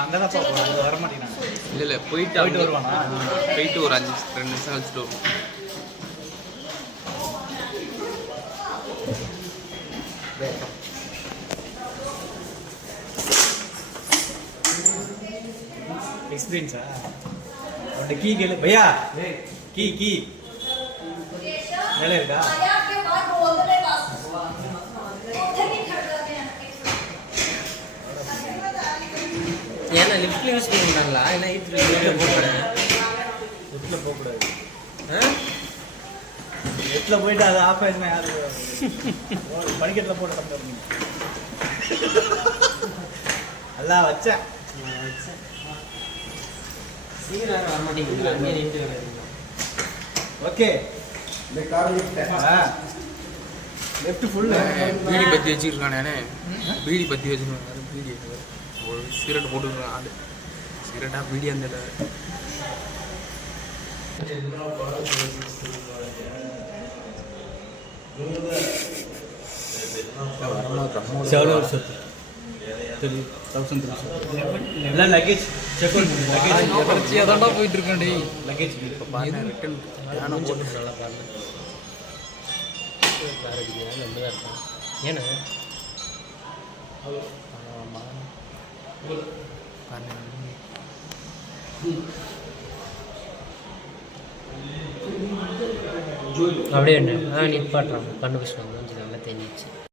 அங்கதான் வர மாட்டேங்கிறாங்க. இல்லை போயிட்டு வருவானா? போயிட்டு ஒரு 2 நிமிஷம் கழிச்சுட்டு வருவோம். एक्सपीरियंसा और की के भैया की मेरे का ஏன்னா லிஃப்ட்ல யூஸ் பண்ணுறாங்களா ஏன்னா லிஃப்ட்ல போடுறாங்க லிஃப்ட்ல போக கூடாது லிஃப்ட்ல போயிட்டு அது ஆஃப் ஆயிடுனா யாரு படிக்கட்டுல போட தப்பு எல்லாம் வச்சேன் சீக்கிரம் வர மாட்டேங்குது அங்கே நின்று ஓகே இந்த கார் லெஃப்ட் ஃபுல் பீடி பத்தி வச்சிருக்கானே பீடி பத்தி வச்சிருக்காங்க பீடி ஒரு சிகரெட் போட்டுருக்கான் ஆடு சிகரெட்டா பீடி அந்த எல்லாம் லக்கேஜ் செக் பண்ணி அதான்டா போயிட்டு இருக்கேன் டேய் லக்கேஜ் இப்போ பாருங்க ரிட்டன் நானும் போட்டு நல்லா பாருங்க நல்லா இருக்கும் ஏன்னா அப்படியே நிப்பாட்டுறாங்க கண்ணு கஷ்டம் நல்லா தெரிஞ்சிச்சு